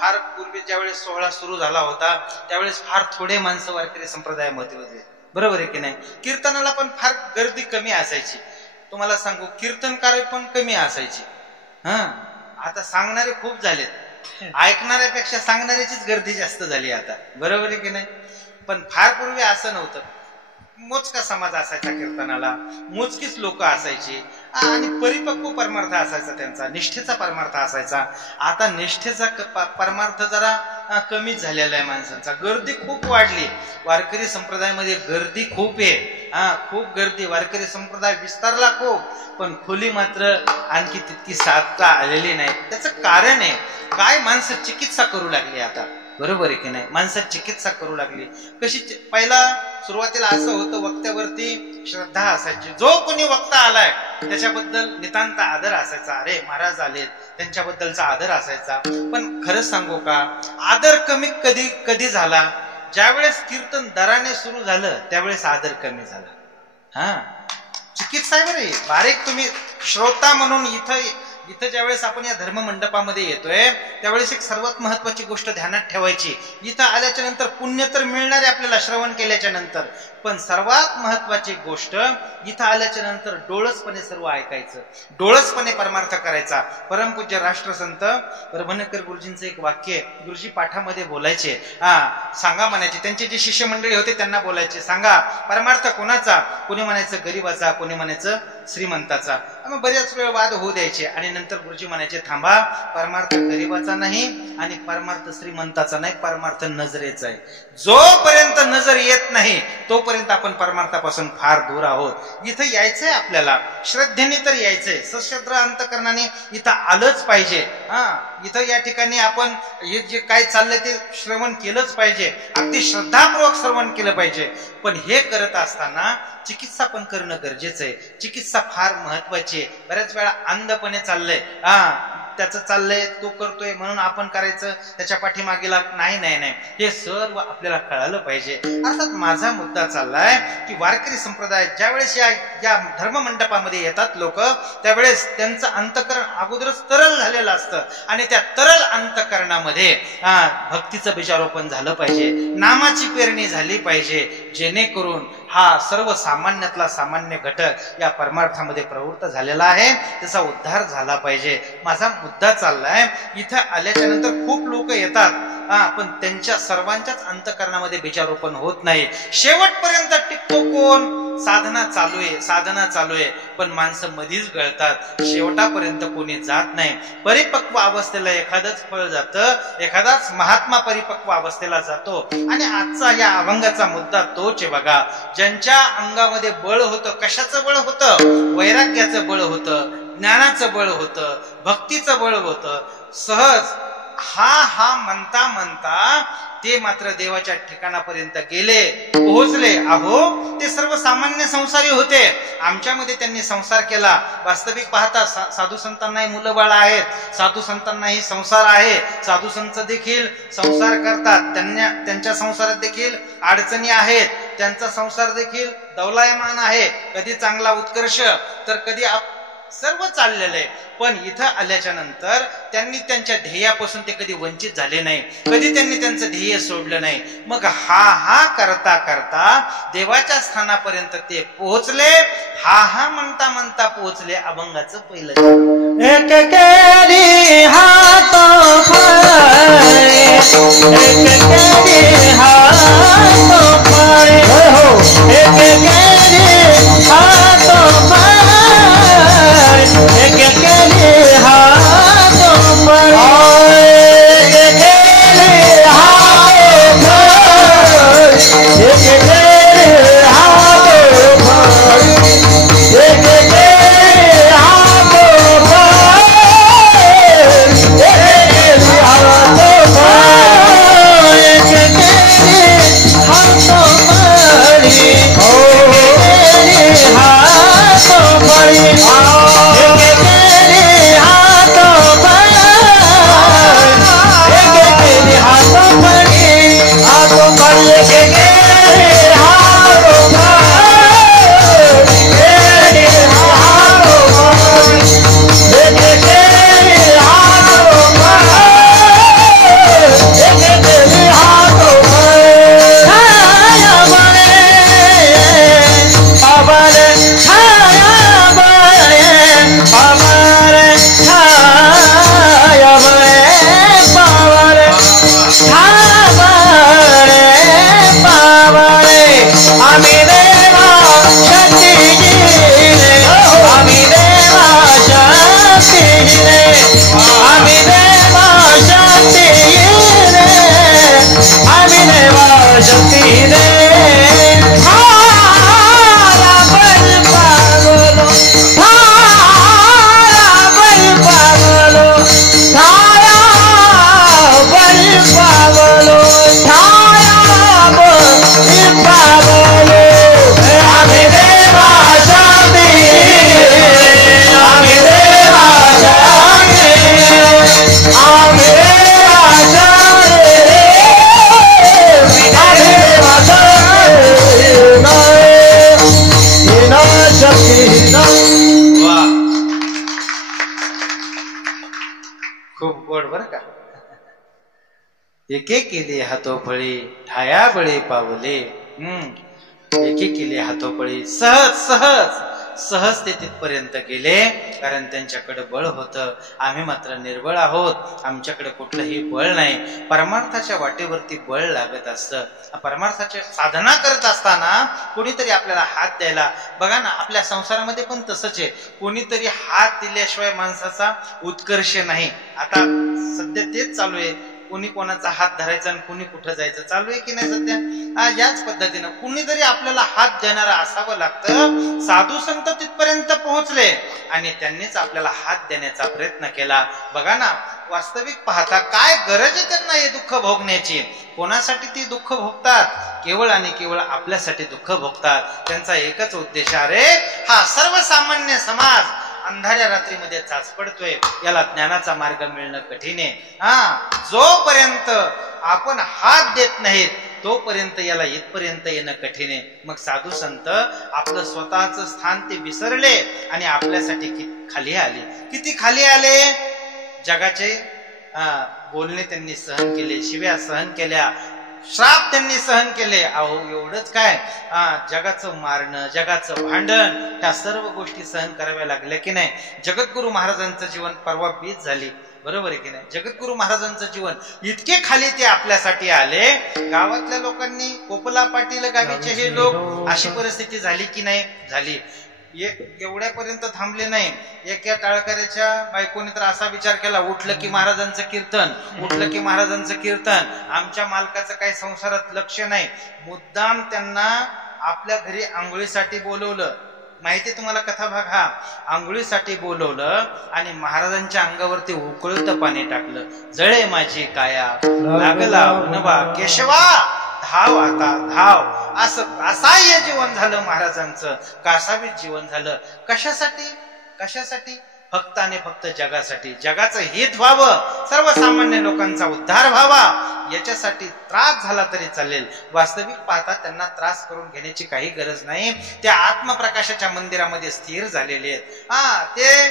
फार पूर्वी ज्यावेळेस सोहळा सुरू झाला होता त्यावेळेस फार थोडे माणसं वारकरी संप्रदायामध्ये होते, बरोबर आहे की नाही? कीर्तनाला पण फार गर्दी कमी असायची. तुम्हाला सांगू, कीर्तनकार पण कमी असायची. आता सांगणारे खूप झालेत, ऐकणाऱ्यापेक्षा सांगणाऱ्याचीच गर्दी जास्त झाली आता, बरोबर आहे की नाही? पण फार पूर्वी असं नव्हतं. मोजका समाज असायचा कीर्तनाला, मोजकीच लोक असायची आणि परिपक्व परमार्थ असायचा त्यांचा, निष्ठेचा परमार्थ असायचा. आता निष्ठेचा परमार्थ जरा कमीच झालेला आहे माणसांचा. गर्दी खूप वाढली वारकरी संप्रदायामध्ये, गर्दी खूप आहे. खूप गर्दी. वारकरी संप्रदाय विस्तारला खूप, पण खोली मात्र आणखी तितकी साधता आलेली नाही. त्याचं कारण आहे काय? माणसं चिकित्सा करू लागली आता, बरोबर आहे की नाही? माणसं चिकित्सा करू लागली. कशी? पहिला सुरुवातीला असं होतं, वक्त्यावरती श्रद्धा असायची. जो कोणी वक्ता आलाय त्याच्याबद्दल नितांत आदर असायचा. अरे महाराज आलेत, त्यांच्याबद्दलचा आदर असायचा. पण खरंच सांगू का, आदर कमी कधी झाला? ज्यावेळेस कीर्तन दराने सुरू झालं त्यावेळेस आदर कमी झाला. चिकित्सा आहे बरे. बारीक तुम्ही श्रोता म्हणून इथं ज्यावेळेस आपण या धर्म मंडपामध्ये येतोय त्यावेळेस एक सर्वात महत्वाची गोष्ट ध्यानात ठेवायची. इथं आल्याच्या नंतर पुण्य तर मिळणार आहे आपल्याला, श्रवण केल्याच्या नंतर, पण सर्वात महत्वाची गोष्ट इथं आल्याच्या नंतर डोळसपणे सर्व ऐकायचं, डोळसपणे परमार्थ करायचा. परमपूज्य राष्ट्रसंत परभणकर गुरुजींचं एक वाक्य गुरुजी पाठामध्ये बोलायचे, सांगा म्हणायचे. त्यांचे जे शिष्य मंडळी होते त्यांना बोलायचे, सांगा परमार्थ कोणाचा? कोणी म्हणायचं गरीबाचा, कोणी म्हणायचं श्रीमंताचा. मग बऱ्याच वेळ वाद होऊ द्यायचे आणि नंतर गुरुजी म्हणायचे, थांबा, परमार्थ गरीबाचा नाही आणि परमार्थ श्रीमंताचा नाही, परमार्थ नजरेचा आहे. जोपर्यंत नजर येत नाही तोपर्यंत आपण परमार्थापासून फार दूर आहोत. इथं यायचंय आपल्याला, श्रद्धेने तर यायचंय, सश्रद्ध अंतकरणाने इथं आलंच पाहिजे. इथं या ठिकाणी आपण हे जे काय चाललंय ते श्रवण केलंच पाहिजे, अगदी श्रद्धापूर्वक श्रवण केलं पाहिजे. पण हे करत असताना चिकित्सा पण करणं गरजेचं आहे. चिकित्सा फार महत्वाची आहे. बऱ्याच वेळा अंधपणे चाललंय, त्याचं चाललंय, तो करतोय म्हणून आपण करायचं, त्याच्या पाठीमागेला नाही नाही नाही, हे सर्व आपल्याला कळालं पाहिजे. अर्थात माझा मुद्दा चाललाय की वारकरी संप्रदाय ज्यावेळेस या धर्ममंडपामध्ये येतात लोक, त्यावेळेस त्यांचं अंतकरण अगोदरच तरल झालेलं असतं आणि त्या तरल अंतकरणामध्ये भक्तीचं बीजारोपण झालं पाहिजे, नामाची पेरणी झाली पाहिजे, जेणेकरून हा सर्वसामान्यातला सामान्य घटक या परमार्थामध्ये प्रवृत्त झालेला आहे, त्याचा उद्धार झाला पाहिजे. माझा मुद्दा चाललाय, इथं आल्याच्या नंतर खूप लोक येतात, पण त्यांच्या सर्वांच्याच अंतकरणामध्ये बीजारोपण होत नाही. शेवटपर्यंत टिकतो कोण? साधना चालू आहे, साधना चालू आहे, पण माणसं मधीच गळतात, शेवटापर्यंत कोणी जात नाही. परिपक्व अवस्थेला एखादंच फळ जातं, एखादाच महात्मा परिपक्व अवस्थेला जातो. आणि आजचा या अभंगाचा मुद्दा तोच आहे बघा. ज्यांच्या अंगामध्ये बळ होतं, कशाचं बळ होतं? वैराग्याचं बळ होतं, ज्ञानाचं बळ होतं, भक्तीचं बळ होतं. सहज हा म्हणता म्हणता ते मात्र देवाच्या ठिकाणापर्यंत गेले, पोहोचले. अहो, ते सर्वसामान्य संसारी होते, आमच्यामध्ये त्यांनी संसार केला. वास्तविक पाहता साधू संतांनाही मुलं बाळ आहेत, साधू संतांनाही संसार आहे, साधू संत देखील संसार करतात, त्यांच्या संसारात देखील अडचणी आहेत, त्यांचा संसार देखील दौलायमान आहे, कधी चांगला उत्कर्ष तर कधी सर्व चाललेलं आहे. पण इथं आल्याच्या नंतर त्यांनी त्यांच्या ध्येयापासून ते कधी वंचित झाले नाही, कधी त्यांनी त्यांचं ध्येय सोडलं नाही. मग हा करता करता देवाच्या स्थानापर्यंत ते पोहोचले. हा म्हणता म्हणता पोहोचले अभंगाचं पहिलं. एक केली हात पाय, एक केली हात पाय, एक केली हात पाय, एक केली हात पाय, एक केली हात पाय, एक केली हात पाय, एक केली हात पाय, एक केली हात पाय, एक केली हात पाय, एके केले हातो फळे ठाया बळे पावले. एकी केली हातोपळी. सहज सहज सहज ते तिथपर्यंत गेले, कारण त्यांच्याकडे बळ होतं. आम्ही मात्र निर्बळ आहोत, आमच्याकडे कुठलंही बळ नाही. परमार्थाच्या वाटेवरती बळ लागत असतं. परमार्थाची साधना करत असताना कोणीतरी आपल्याला हात द्यायला, बघा ना आपल्या संसारामध्ये पण तसंच आहे. कोणीतरी हात दिल्याशिवाय माणसाचा उत्कर्ष नाही. आता सध्या तेच चालू आहे. कोणी कोणाचा हात धरायचा आणि कोणी कुठं जायचं चालू आहे की नाही सध्या. याच पद्धतीनं कुणीतरी आपल्याला हात देणारा असावं लागतं. साधू संत तिथपर्यंत पोहोचले आणि त्यांनीच आपल्याला हात देण्याचा प्रयत्न केला. बघा ना, वास्तविक पाहता काय गरज आहे त्यांना हे दुःख भोगण्याची. कोणासाठी ती दुःख भोगतात? केवळ आणि केवळ आपल्यासाठी दुःख भोगतात. त्यांचा एकच उद्देश, अरे हा सर्वसामान्य समाज अंधाऱ्या रात्रीमध्ये चाच पडतोय, याला ज्ञानाचा मार्ग मिळणं कठीण आहे. जोपर्यंत आपण हात देत नाहीत तोपर्यंत याला इथपर्यंत येणं कठीण आहे. मग साधू संत आपलं स्वतःचं स्थान ते विसरले आणि आपल्यासाठी खाली आले. किती खाली आले? जगाचे बोलणे त्यांनी सहन केले, शिव्या सहन केल्या, श्राप त्यांनी सहन केले. अहो एवढंच काय, जगाचं मारणं, जगाचं भांडण, ह्या सर्व गोष्टी सहन कराव्या लागल्या की नाही. जगद्गुरु महाराजांचं जीवन परवा बीज झाली, बरोबर आहे की नाही. जगद्गुरु महाराजांचं जीवन इतके खाली ते आपल्यासाठी आले. गावातल्या लोकांनी, कोपला पाटील गावीचे हे लोक, अशी परिस्थिती झाली की नाही झाली. एवढ्यापर्यंत थांबले नाही. एका टाळकऱ्याच्या बायकोने तर असा विचार केला, उठलं की महाराजांचं कीर्तन, उठलं की महाराजांचं कीर्तन. आमच्या मालकाचं काही संसारात लक्ष नाही. मुद्दाम त्यांना आपल्या घरी आंघोळीसाठी बोलवलं. माहिती तुम्हाला कथा भाग हा. आंघोळीसाठी बोलवलं आणि महाराजांच्या अंगावरती उकळतं पाणी टाकलं. जळे माझी काया लागला नवा केशवा, धाव आता धाव. असं असहाय्य जीवन झालं महाराजांचं, कासावीस जीवन झालं. कशासाठी? कशासाठी? फक्त आणि फक्त जगासाठी. जगाचं हित व्हावं, सर्वसामान्य लोकांचा उद्धार व्हावा, याच्यासाठी त्रास झाला तरी चालेल. वास्तविक पाहता त्यांना त्रास करून घेण्याची काही गरज नाही. त्या आत्मप्रकाशाच्या मंदिरामध्ये स्थिर झालेले आहेत. ते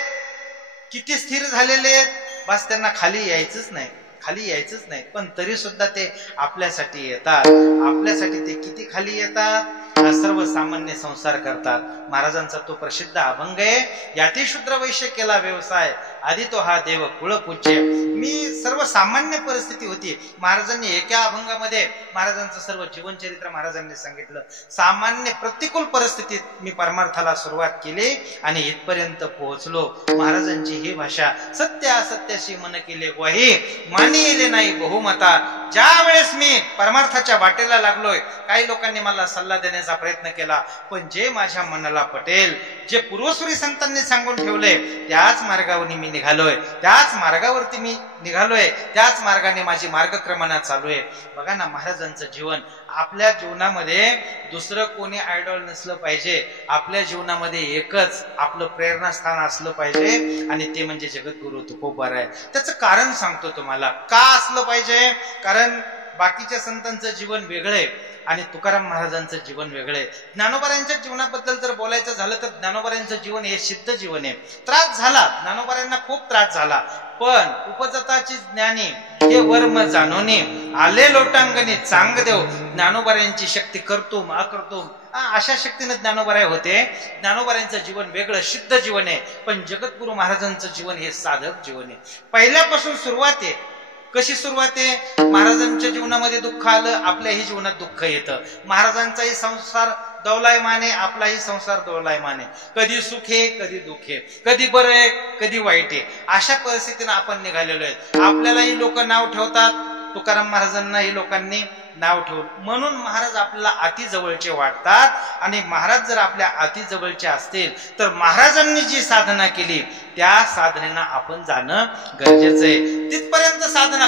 किती स्थिर झालेले आहेत, बस त्यांना खाली यायचंच नाही, खाली यायचंच नाही. पण तरी सुद्धा ते आपल्यासाठी येतात. आपल्यासाठी ते किती खाली येतात? सर्वसामान्य संसार करतात. महाराजांचा तो प्रसिद्ध अभंग आहे, याती शूद्र वैश्य केला व्यवसाय, आधी तो हा देव कुळ पूज्य. मी सर्वसामान्य परिस्थिती होती. महाराजांनी एका अभंगामध्ये महाराजांचं सर्व जीवनचरित्र महाराजांनी सांगितलं. सामान्य प्रतिकूल परिस्थितीत मी परमार्थाला सुरुवात केली आणि इथपर्यंत पोहोचलो. महाराजांची ही भाषा, सत्य असत्याशी मन केले वही, मानी येले नाही बहुमता. ज्या वेळेस मी परमार्थाच्या वाटेला लागलोय, काही लोकांनी मला सल्ला देण्याचा प्रयत्न केला, पण जे माझ्या मनाला पटेल, जे पूर्वसुरी संतांनी सांगून ठेवले, त्याच मार्गावर मी निघालोय, त्याच मार्गावरती मी निघालोय, त्याच मार्गाने माझी मार्गक्रमणा चालू आहे. बघा ना, महाराजांचं जीवन. आपल्या जीवनामध्ये दुसरं कोणी आयडॉल नसलं पाहिजे. आपल्या जीवनामध्ये एकच आपलं प्रेरणास्थान असलं पाहिजे आणि ते म्हणजे जगद्गुरु तुकोबाराय. त्याचं कारण सांगतो तुम्हाला. का असलं पाहिजे? कारण बाकीच्या संतांचं जीवन वेगळंय आणि तुकाराम महाराजांचं जीवन वेगळंय. ज्ञानोबारायांच्या जीवनाबद्दल जर बोलायचं झालं तर ज्ञानोबारायांचं जीवन हे सिद्ध जीवन आहे. त्रास झाला, ज्ञानोबारायांना खूप त्रास झाला, पण उपजताची ज्ञानी हे वर्म जाणोनी आले लोटांगणी चांग देव. ज्ञानोबारायांची शक्ती करतोम अकर्तोम, अशा शक्तीने ज्ञानोबाराय होते. ज्ञानोबारायांचं जीवन वेगळं सिद्ध जीवन आहे, पण जगद्गुरु महाराजांचं जीवन हे साधक जीवन आहे. पहिल्यापासून सुरुवात आहे. कशी सुरुवात आहे? महाराजांच्या जीवनामध्ये दुःख आलं, आपल्याही जीवनात दुःख येतं. महाराजांचाही संसार दौलायमान आहे, आपलाही संसार दौलायमान आहे. कधी सुख आहे, कधी दुःख आहे, कधी बरं आहे, कधी वाईट आहे. अशा परिस्थितीने आपण निघालेलो आहे. आपल्यालाही लोक नाव ठेवतात, तुकाराम महाराजांनाही लोकांनी नाव ठेवलं. म्हणून महाराज आपल्याला अति जवळचे वाटतात. आणि महाराज जर आपल्या अति जवळचे असतील तर महाराजांनी जी साधना केली त्या साधनेना आपण जाणं गरजेचं आहे. तिथपर्यंत साधना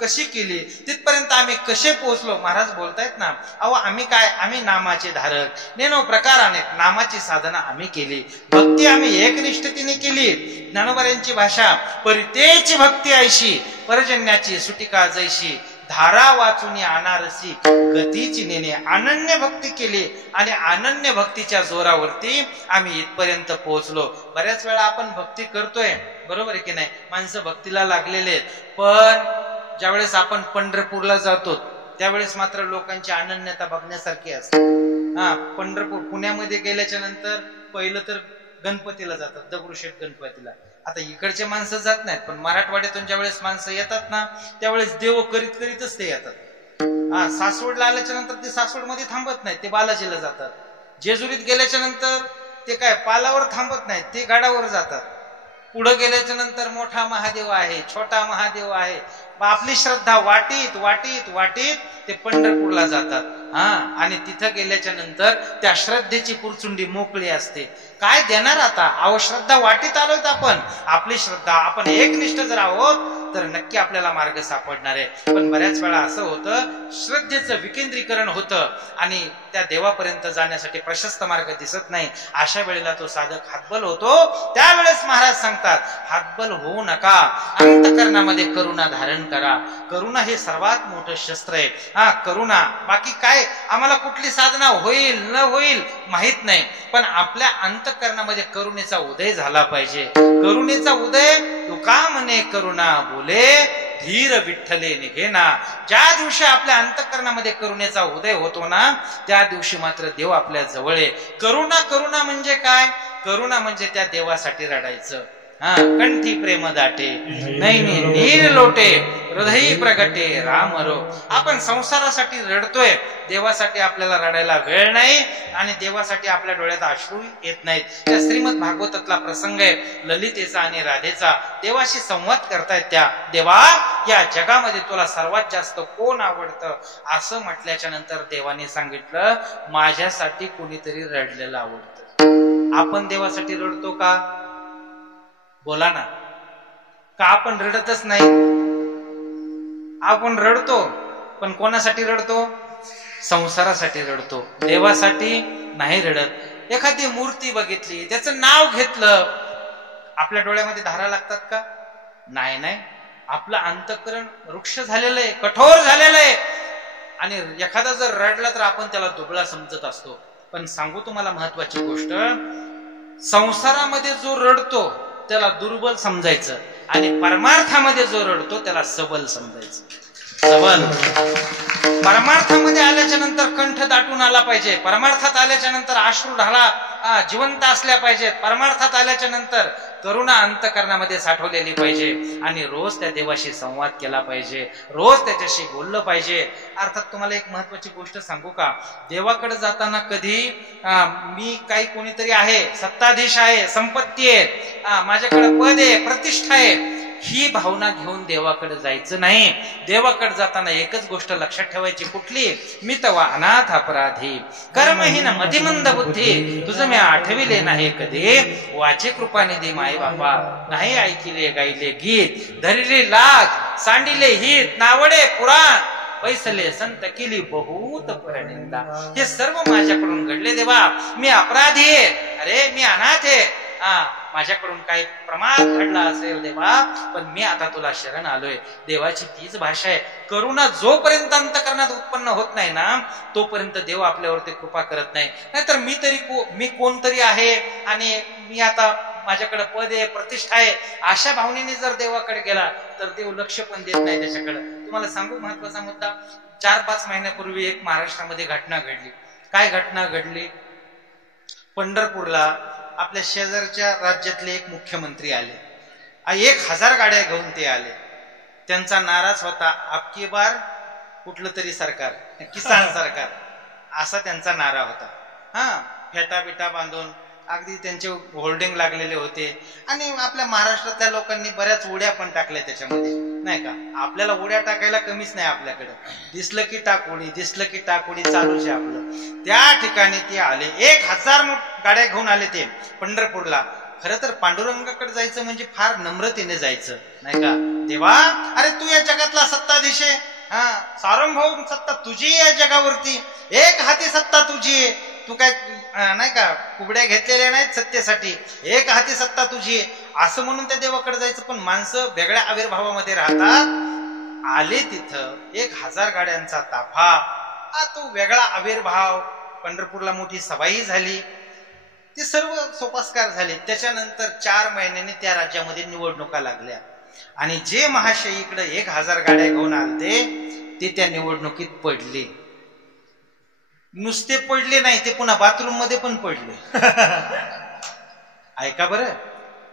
कशी केली, तिथपर्यंत आम्ही कसे पोहोचलो? महाराज बोलतायत ना, अहो आम्ही काय, आम्ही नामाचे धारक, नेनो प्रकाराने नामाची साधना आम्ही केली. भक्ती आम्ही एकनिष्ठतेने केली. ज्ञानोबारायांची भाषा, परितेची भक्ती ऐशी, परजन्याची सुटिका जैशी, धारा वाचून अनारसी गतीची नेणे. अनन्य भक्ती केली आणि अनन्य भक्तीच्या जोरावरती आम्ही इथपर्यंत पोहोचलो. बऱ्याच वेळा आपण भक्ती करतोय, बरोबर आहे की नाही, माणसं भक्तीला लागलेले आहेत, पण ज्यावेळेस आपण पंढरपूरला जातो त्यावेळेस मात्र लोकांची अनन्यता बघण्यासारखी असते. पंढरपूर पुण्यामध्ये गेल्याच्या नंतर पहिलं तर गणपतीला जातात, दगडूशेठ गणपतीला. आता इकडचे माणसं जात नाहीत, पण मराठवाड्यातून ज्या वेळेस माणसं येतात ना त्यावेळेस देव करीत करीतच ते येतात. सासवडला आल्याच्या नंतर ते सासवड मध्ये थांबत नाहीत, ते बालाजीला जातात. जेजुरीत गेल्याच्या नंतर ते काय पालावर थांबत नाहीत, ते गडावर जातात. पुढे गेल्याच्या नंतर मोठा महादेव आहे, छोटा महादेव आहे. आपली श्रद्धा वाटीत वाटीत वाटीत ते पंढरपूरला जातात. आणि तिथं गेल्याच्या नंतर त्या श्रद्धेची पुरचुंडी मोकळी असते. काय देणार आता? अहो श्रद्धा वाटीत आलोत आपण. आपली श्रद्धा, आपण एकनिष्ठ जर आहोत तर नक्की आपल्याला मार्ग सापडणार आहे. पण बऱ्याच वेळा असं होतं, श्रद्धेचं विकेंद्रीकरण होतं आणि त्या देवापर्यंत जाण्यासाठी प्रशस्त मार्ग दिसत नाही. अशा वेळेला तो साधक हातबल होतो. त्यावेळेस महाराज सांगतात, हातबल होऊ नका, अंतःकरणामध्ये करुणा धारण करा. करुणा हे सर्वात मोठं शस्त्र आहे. करुणा, बाकी काय आम्हाला कुठली साधना होईल न होईल माहित नाही, पण आपल्या अंतःकरणामध्ये करुणेचा उदय झाला पाहिजे. करुणेचा उदय तुका म्हणे करुणा बोले, धीर विठ्ठले निघेना. ज्या दिवशी आपल्या अंतःकरणामध्ये करुणेचा उदय होतो ना त्या दिवशी मात्र देव आपल्या जवळ आहे. करुणा, करुणा म्हणजे काय? करुणा म्हणजे त्या देवासाठी रडायचं. कंठी प्रेम दाटे, नैनी नीर लोटे, हृदयी प्रगटे राम रो. आपण संसारासाठी रडतोय, देवासाठी आपल्याला रडायला वेळ नाही आणि देवासाठी आपल्या डोळ्यात अश्रू येत नाहीत. त्या श्रीमद भागवतातला प्रसंग आहे ललितेचा आणि राधेचा. देवाशी संवाद करतायत त्या, देवा या जगामध्ये तुला सर्वात जास्त कोण आवडतं? असं म्हटल्याच्या नंतर देवाने सांगितलं, माझ्यासाठी कोणीतरी रडलेलं आवडतं. आपण देवासाठी रडतो का? बोला ना. का आपण रडतच नाही? आपण रडतो, पण कोणासाठी रडतो? संसारासाठी रडतो, देवासाठी नाही रडत. एखादी मूर्ती बघितली, त्याचं नाव घेतलं, आपल्या डोळ्यामध्ये धारा लागतात का? नाही नाही. आपलं अंतःकरण वृक्ष झालेलं आहे, कठोर झालेलं आहे. आणि एखादा जर रडला तर आपण त्याला दुबळा समजत असतो. पण सांगू तुम्हाला महत्वाची गोष्ट, संसारामध्ये जो रडतो त्याला दुर्बल समजायचं आणि परमार्थामध्ये जो रडतो त्याला सबल समजायचं. सबल. परमार्थामध्ये आल्याच्या नंतर कंठ दाटून आला पाहिजे, परमार्थात आल्याच्या नंतर अश्रू ढाळा जिवंत असल्या पाहिजेत, परमार्थात आल्याच्या नंतर करुणा अंतःकरणामध्ये साठवलेली पाहिजे आणि रोज त्या देवाशी संवाद केला पाहिजे, रोज त्याच्याशी बोललं पाहिजे. अर्थात तुम्हाला एक महत्वाची गोष्ट सांगू का? देवाकडे जाताना कधी मी काही कोणीतरी आहे, सत्ताधीश आहे, संपत्ती आहे, माझ्याकडे पद आहे, प्रतिष्ठा आहे, ही भावना घेऊन देवाकडे जायचं नाही. देवाकडे जाताना एकच गोष्ट लक्षात ठेवायची, कुठली? मी तवा अनाथ अपराधी, कर्महीन मतिमंद बुद्धी, तुझं मी आठविले नाही कधी, वाचे कृपानिधी माई बापा, नाही ऐकिले गायले गीत, धरिले लाग सांडिले हित, नावडे पुराण, पैसले संत केली बहुत परनिंदा. हे सर्व माझ्याकडून घडले देवा, मी अपराधी आहे, अरे मी अनाथ आहे, माझ्याकडून काही प्रमाद घडला असेल देवा, पण मी आता तुला शरण आलोय. देवाची तीच भाषा आहे. करुणा जोपर्यंत अंतःकरणात उत्पन्न होत नाही ना तोपर्यंत देव आपल्यावरती कृपा करत नाही. नाहीतर मी कोणतरी आहे आणि मी आता माझ्याकडे पद आहे, प्रतिष्ठा आहे, अशा भावनेने जर देवाकडे गेला तर देव लक्ष पण देत नाही त्याच्याकडे. तुम्हाला सांगू महत्वाचा मुद्दा, 4-5 महिन्यापूर्वी एक महाराष्ट्रामध्ये घटना घडली. काय घटना घडली? पंढरपूरला आपल्या शेजारच्या राज्यातले एक मुख्यमंत्री आले. 1000 गाड्या घेऊन ते आले. त्यांचा नाराज होता, अबकी बार कुठलं तरी सरकार, किसान सरकार, असा त्यांचा नारा होता. फेटा बिटा बांधून अगदी त्यांचे होल्डिंग लागलेले होते. आणि आपल्या महाराष्ट्रातल्या लोकांनी बऱ्याच उड्या पण टाकल्या त्याच्यामध्ये, नाही का? आपल्याला उड्या टाकायला कमीच नाही आपल्याकडे. दिसलं की टाकोडी, दिसलं की टाकोडी चालूच आहे आपलं. त्या ठिकाणी ते आले, 1000 गाड्या घेऊन आले ते पंढरपूरला. खरं तर पांडुरंगाकडे जायचं म्हणजे फार नम्रतेने जायचं, नाही का? देवा, अरे तू या जगातला सत्ताधीश आहे, सार्वभौम सत्ता तुझी या जगावरती, एक हाती सत्ता तुझी आहे. तू काय नाही का कुबड्या घेतलेल्या नाहीत सत्तेसाठी, एक हाती सत्ता तुझी आहे असं म्हणून त्या देवाकडे जायचं. पण माणसं वेगळ्या आविर्भावामध्ये राहतात. आले तिथं 1000 गाड्यांचा ताफा, तो वेगळा आविर्भाव. पंढरपूरला मोठी सभाही झाली, ते सर्व सोपस्कार झाले. त्याच्यानंतर 4 महिन्यांनी त्या राज्यामध्ये निवडणुका लागल्या आणि जे महाशय इकडे 1000 गाड्या घेऊन आलते ते त्या निवडणुकीत पडले. नुसते पडले नाही, ते पुन्हा बाथरूम मध्ये पण पडले. ऐका बरं,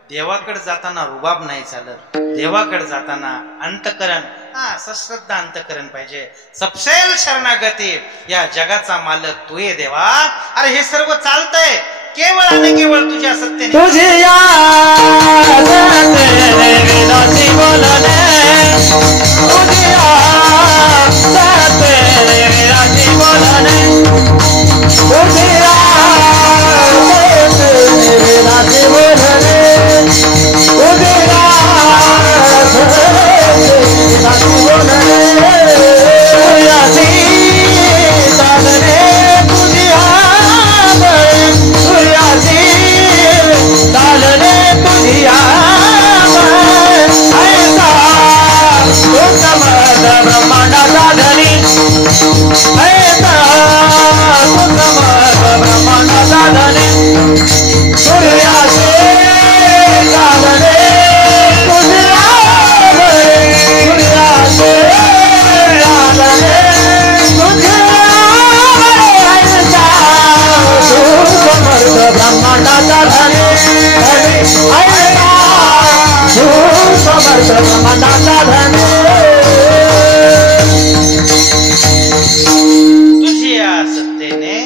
देवाकडे जाताना रुबाब नाही चालत. देवाकडे जाताना अंतकरण, सश्रद्धा अंतकरण पाहिजे. सपसेल शरणागती, या जगाचा मालक तू ये देवा. अरे हे सर्व चालतंय केवळ आणि केवळ तुझ्या सत्तेने. तुझिया विनोदी बोलणे, तुझिया विनोदी बोलणे, तुझिया विनोदी बोलणे, तुझिया विनोदी बोलणे, तुझ्याशी चालणे, तुझिया तुझ्याशी चालणे, तुझिया ऐसा तू समर्थ ब्रह्मांडाचा धनी, ऐसा तू समर्थ ब्रह्मांडाचा धनी, तुझ्याशी चालणे, तुझिया तुझ्याशी चालणे, तुझिया ऐसा तू समर्थ ब्रह्मांडाचा धनी, ऐसा तू समर्थ ब्रह्मांडाचा धनी. तुझ्या सत्तेने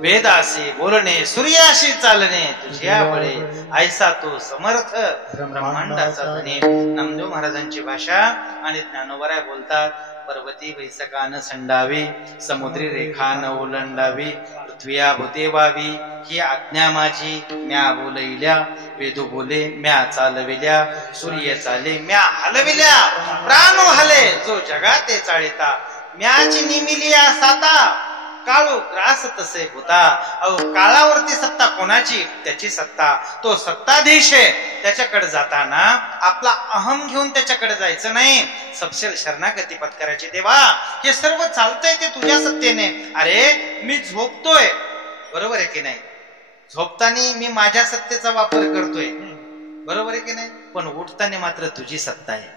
वेदाशी बोलणे, सूर्याशी चालणे, तुझ्या बळे ऐसा तू समर्थ ब्रह्मांडाचा धनी. नामदेव महाराजांची भाषा आणि ज्ञानोबराय बोलतात, पर्वती वैसकान संडावी, समुद्री रेखा न ओलांडावी, पृथ्वीया भूते व्हावी, ही आज्ञा माझी म्या बोलैल्या, वेदू बोले म्या चालविल्या, सूर्य चाले म्या हलविल्या, प्राणो हले जो जगाते चाळिता, म्याची निमिलिया साता, काळू ग्रास तसे होता. अहो काळावरती सत्ता कोणाची? त्याची सत्ता. तो सत्ताधीश आहे, त्याच्याकडे जाताना आपला अहम घेऊन त्याच्याकडे जायचं नाही. सपशेल शरणागती पत्करायची. देवा हे सर्व चालतंय ते तुझ्या सत्तेने. अरे मी झोपतोय, बरोबर आहे की नाही? झोपताना मी माझ्या सत्तेचा वापर करतोय, बरोबर आहे की नाही? पण उठताना मात्र तुझी सत्ता आहे.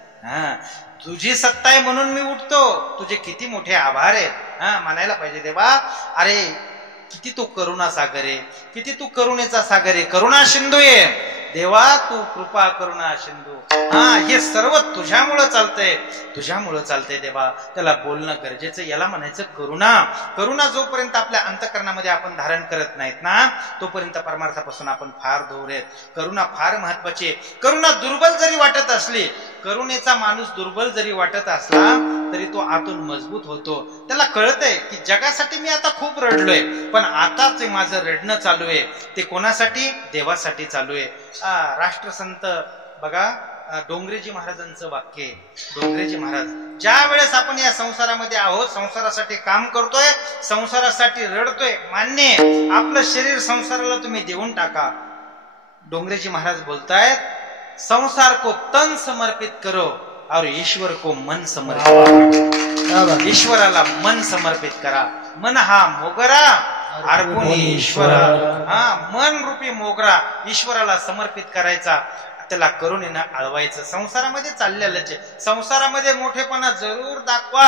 तुझी सत्ता आहे म्हणून मी उठतो. तुझे किती मोठे आभार आहेत, म्हणायला पाहिजे देवा. अरे किती तू करुणा सागर आहे, किती तू करुणेचा सागर आहे, करुणा सिंधू आहे देवा. तू कृपा करुणा सिंधू. हे सर्व तुझ्यामुळं चालतंय, तुझ्यामुळं चालतंय देवा. त्याला बोलणं गरजेचं. याला म्हणायचं करुणा. करुणा जोपर्यंत आपल्या अंतःकरणामध्ये आपण धारण करत नाहीत ना, तोपर्यंत परमार्थापासून आपण फार दूर आहेत. करुणा फार महत्वाची आहे. करुणा दुर्बल जरी वाटत असली, करुणेचा माणूस दुर्बल जरी वाटत असला तरी तो आतून मजबूत होतो. त्याला कळतंय की जगासाठी मी आता खूप रडलोय, पण आता ते माझं रडणं चालू आहे ते कोणासाठी? देवासाठी चालू आहे. राष्ट्रसंत बघा, डोंगरेजी महाराजांचं वाक्य आहे. डोंगरेजी महाराज, ज्या वेळेस आपण या संसारामध्ये आहोत, संसारासाठी काम करतोय, संसारासाठी रडतोय, मान्य आहे, आपलं शरीर संसाराला तुम्ही देऊन टाका. डोंगरेजी महाराज बोलतायत, संसार को तन समर्पित करो और ईश्वर को मन समर्पित करो. ईश्वराला मन समर्पित करा. मन हा मोगरा अर्पण ईश्वरा. मन रूपी मोगरा ईश्वराला समर्पित करायचा, त्याला करुणेनं आळवायचं. संसारामध्ये चाललेलंच आहे. संसारामध्ये मोठेपणा जरूर दाखवा,